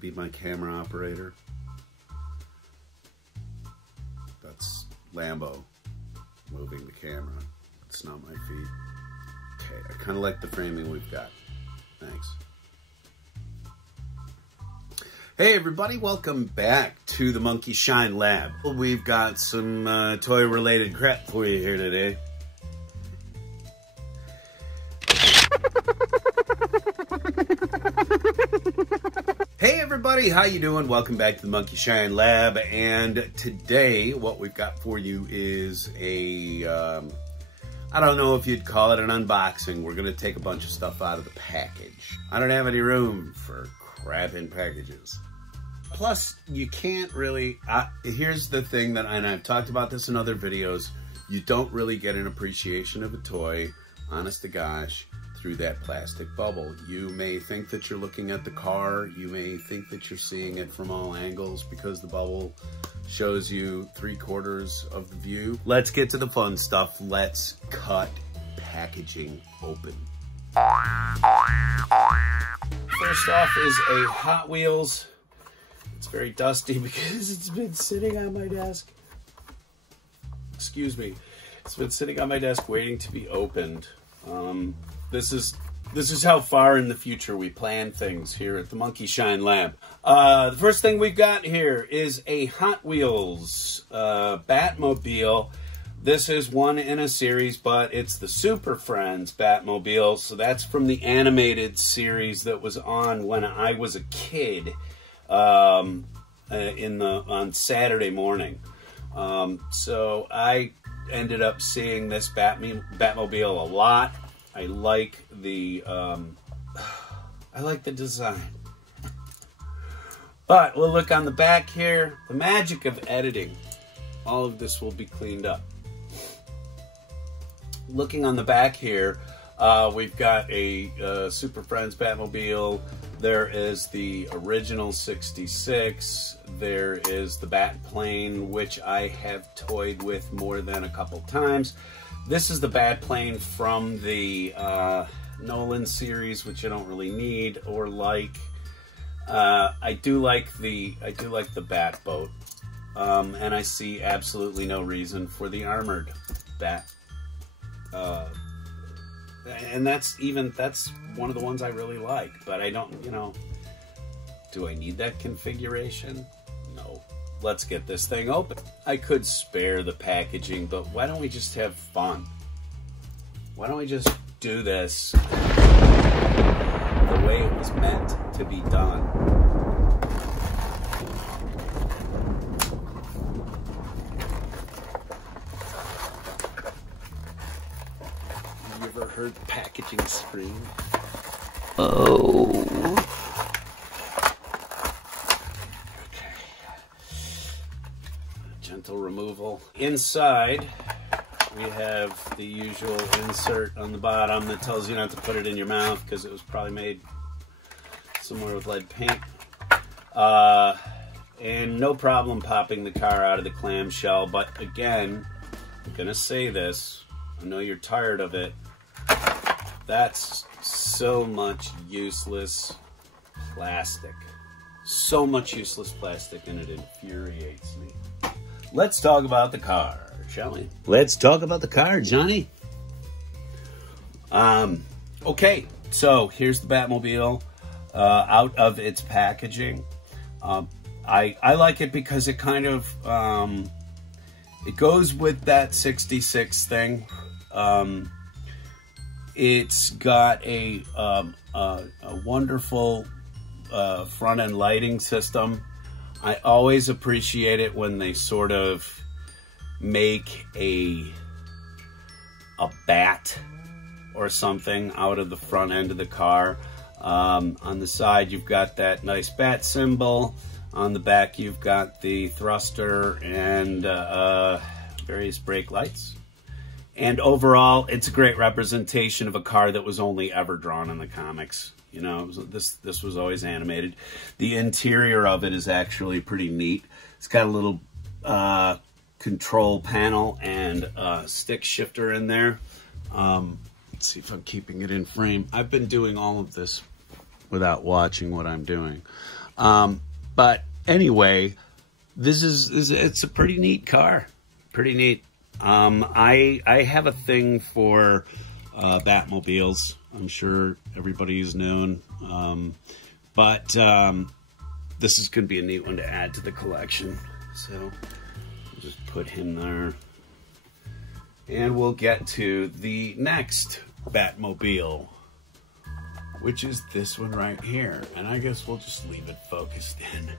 might be my camera operator. That's Lambo moving the camera. It's not my feet. Okay, I kind of like the framing we've got. Thanks. Hey everybody, welcome back to the Monkey Shine Lab. We've got some toy related crap for you here today. Hey everybody, how you doing? Welcome back to the Monkey Shine Lab, and today what we've got for you is a I don't know if you'd call it an unboxing. We're gonna take a bunch of stuff out of the package. I don't have any room for crap in packages. Plus, you can't really, here's the thing that, and I've talked about this in other videos, you don't really get an appreciation of a toy, honest to gosh, through that plastic bubble. You may think that you're looking at the car, you may think that you're seeing it from all angles because the bubble shows you 3/4 of the view. Let's get to the fun stuff. Let's cut packaging open. First off is a Hot Wheels. It's very dusty because it's been sitting on my desk. Excuse me. It's been sitting on my desk waiting to be opened. This is how far in the future we plan things here at the Monkey Shine Lab. The first thing we've got here is a Hot Wheels Batmobile. This is one in a series, but it's the Super Friends Batmobile. So that's from the animated series that was on when I was a kid. On Saturday morning. So I ended up seeing this Batmobile a lot. I like the design. But we'll look on the back here. The magic of editing. All of this will be cleaned up. Looking on the back here, we've got a Super Friends Batmobile. There is the original 66. There is the Batplane, which I have toyed with more than a couple times. This is the Batplane from the Nolan series, which I don't really need or like. I do like the Batboat, and I see absolutely no reason for the armored Bat. And that's one of the ones I really like, but I don't, do I need that configuration? No. Let's get this thing open. I could spare the packaging, but why don't we just have fun? Why don't we just do this the way it was meant to be done? Heard the packaging scream. Oh. Okay. Gentle removal. Inside, we have the usual insert on the bottom that tells you not to put it in your mouth because it was probably made somewhere with lead paint. And no problem popping the car out of the clamshell, but again, I'm gonna say this. I know you're tired of it. That's so much useless plastic. So much useless plastic, and it infuriates me. Let's talk about the car, shall we? Let's talk about the car, Johnny. Okay, so here's the Batmobile out of its packaging. I like it because it kind of it goes with that 66 thing. It's got a wonderful front-end lighting system. I always appreciate it when they sort of make a bat or something out of the front end of the car. On the side, you've got that nice bat symbol. On the back, you've got the thruster and various brake lights. And overall, it's a great representation of a car that was only ever drawn in the comics. You know, this was always animated. The interior of it is actually pretty neat. It's got a little control panel and stick shifter in there. Let's see if I'm keeping it in frame. I've been doing all of this without watching what I'm doing. But anyway, it's a pretty neat car. Pretty neat. I have a thing for Batmobiles. I'm sure everybody's known. But this is going to be a neat one to add to the collection. So we'll just put him there. And we'll get to the next Batmobile, which is this one right here. And I guess we'll just leave it focused in.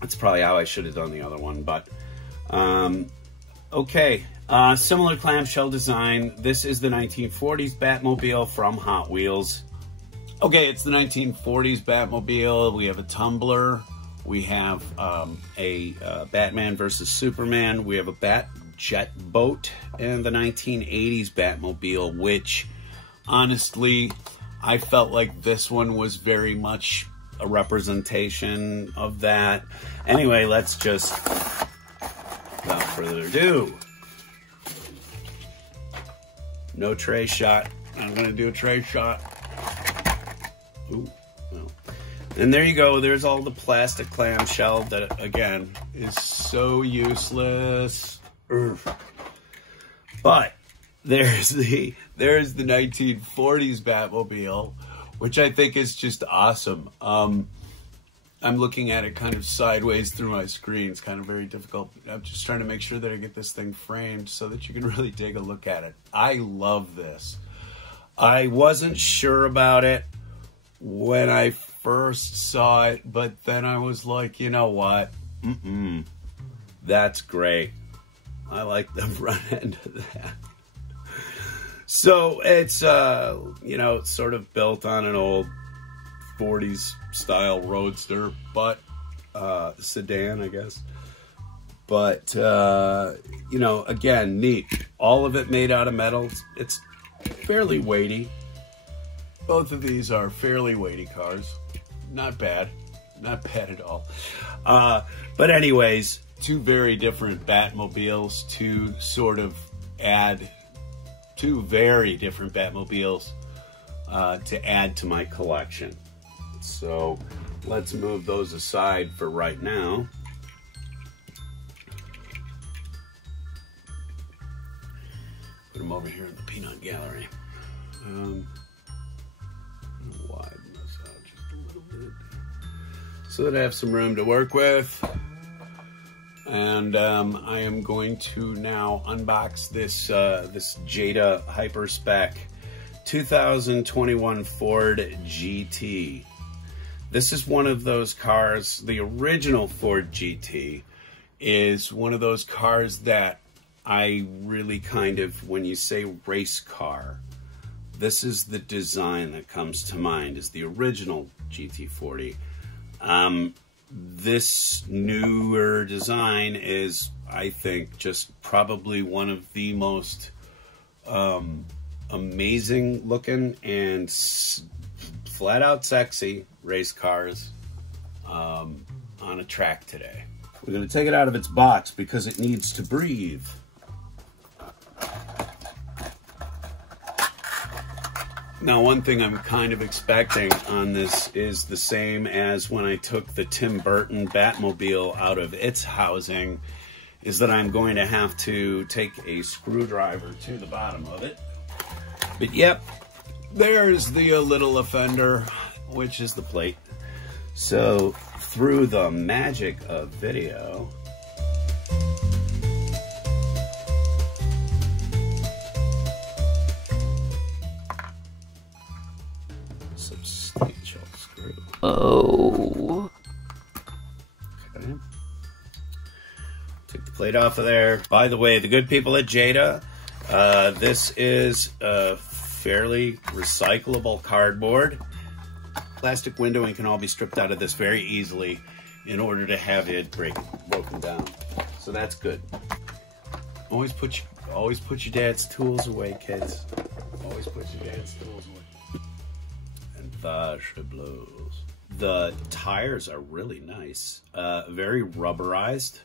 That's probably how I should have done the other one, but okay. Similar clamshell design. This is the 1940s Batmobile from Hot Wheels. Okay, it's the 1940s Batmobile. We have a tumbler. We have a Batman versus Superman. We have a Bat-Jet boat. And the 1980s Batmobile, which, honestly, I felt like this one was very much a representation of that. Anyway, let's just, without further ado, no tray shot. I'm going to do a tray shot. Ooh, well. And there you go. There's all the plastic clamshell that, again, is so useless. Urgh. But there's the 1940s Batmobile, which I think is just awesome. I'm looking at it kind of sideways through my screen. It's kind of very difficult. I'm just trying to make sure that I get this thing framed so that you can really take a look at it. I love this. I wasn't sure about it when I first saw it, but then I was like, you know what? That's great. I like the front end of that. So it's, you know, it's sort of built on an old 40s style roadster, but sedan, I guess. But, you know, again, neat. All of it made out of metal. It's fairly weighty. Both of these are fairly weighty cars. Not bad. Not bad at all. But anyways, two very different Batmobiles to sort of add... Two very different Batmobiles to add to my collection. So let's move those aside for right now. Put them over here in the peanut gallery. Widen this out just a little bit so that I have some room to work with. And I am going to now unbox this this Jada Hyper-Spec 2021 Ford GT. This is one of those cars, the original Ford GT is one of those cars that I really kind of, when you say race car, this is the design that comes to mind, is the original GT40. This newer design is, I think, just probably one of the most amazing looking and flat out sexy race cars on a track today. We're going to take it out of its box because it needs to breathe. Now, one thing I'm kind of expecting on this is the same as when I took the Tim Burton Batmobile out of its housing, is that I'm going to have to take a screwdriver to the bottom of it. But yep, there's the little offender, which is the plate. So through the magic of video, substantial screw. Oh. Okay. Take the plate off of there. By the way, the good people at Jada, this is a fairly recyclable cardboard. Plastic windowing can all be stripped out of this very easily in order to have it broken down. So that's good. Always put your dad's tools away, kids. Always put your dad's tools away. And vegetables. The tires are really nice. Very rubberized.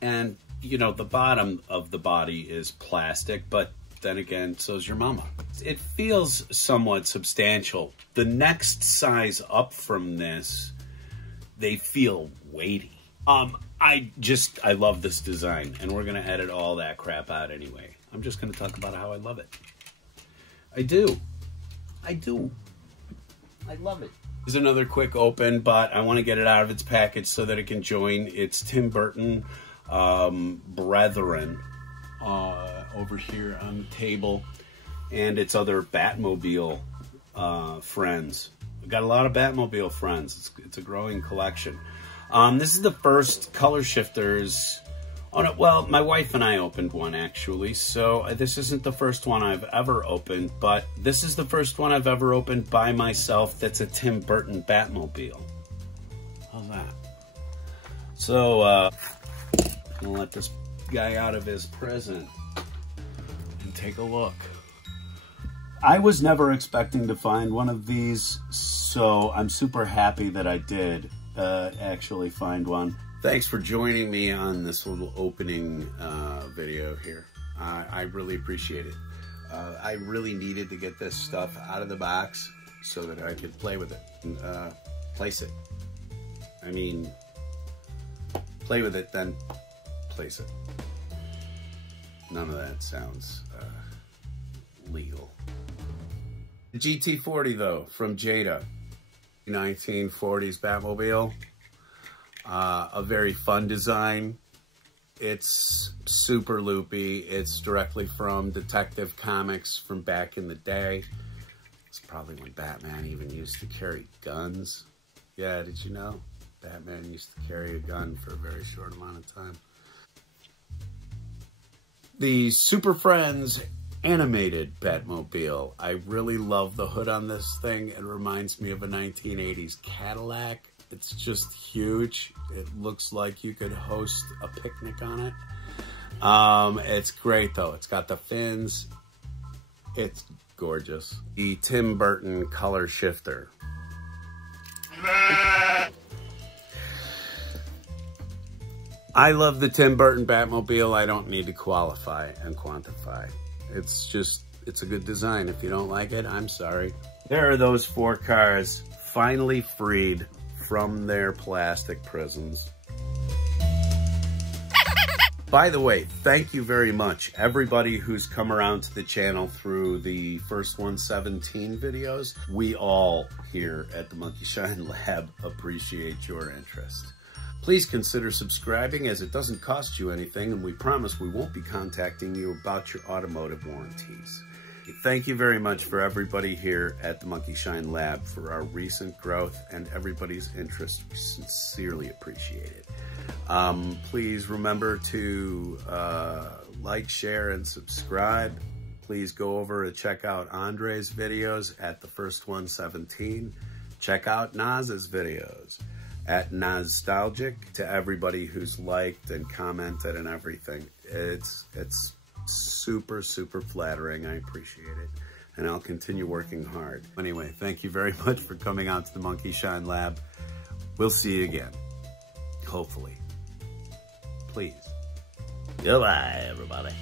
And, you know, the bottom of the body is plastic, but then again, so's your mama. It feels somewhat substantial. The next size up from this, they feel weighty. I love this design, and we're gonna edit all that crap out anyway. I'm just gonna talk about how I love it. I do. I love it. Here's another quick open, but I want to get it out of its package so that it can join its Tim Burton brethren over here on the table, and its other Batmobile friends. We've got a lot of Batmobile friends. It's a growing collection. This is the first color shifters. Oh no, well, my wife and I opened one actually, so this isn't the first one I've ever opened, but this is the first one I've ever opened by myself that's a Tim Burton Batmobile. How's that? So, I'm gonna let this guy out of his prison and take a look. I was never expecting to find one of these, so I'm super happy that I did actually find one. Thanks for joining me on this little opening video here. I really appreciate it. I really needed to get this stuff out of the box so that I could play with it and place it. I mean, play with it, then place it. None of that sounds legal. The GT40 though, from Jada, 1940s Batmobile. A very fun design. It's super loopy. It's directly from Detective Comics from back in the day. It's probably when Batman even used to carry guns. Yeah, did you know? Batman used to carry a gun for a very short amount of time. The Super Friends animated Batmobile. I really love the hood on this thing. It reminds me of a 1980s Cadillac. It's just huge. It looks like you could host a picnic on it. It's great though. It's got the fins. It's gorgeous. The Tim Burton color shifter. I love the Tim Burton Batmobile. I don't need to qualify and quantify. It's a good design. If you don't like it, I'm sorry. There are those 4 cars finally freed from their plastic prisons. By the way, thank you very much, everybody who's come around to the channel through the first 117 videos. We all here at the Monkey Shine Lab appreciate your interest. Please consider subscribing, as it doesn't cost you anything, and we promise we won't be contacting you about your automotive warranties. Thank you very much for everybody here at the Monkey Shine Lab for our recent growth and everybody's interest. We sincerely appreciate it. Please remember to like, share, and subscribe. Please go over and check out Andre's videos at the first 117. Check out Naz's videos at Nostalgic. To everybody who's liked and commented and everything, it's super, super flattering. I appreciate it. And I'll continue working hard. Anyway, thank you very much for coming out to the Monkey Shine Lab. We'll see you again. Hopefully. Please. Goodbye, everybody.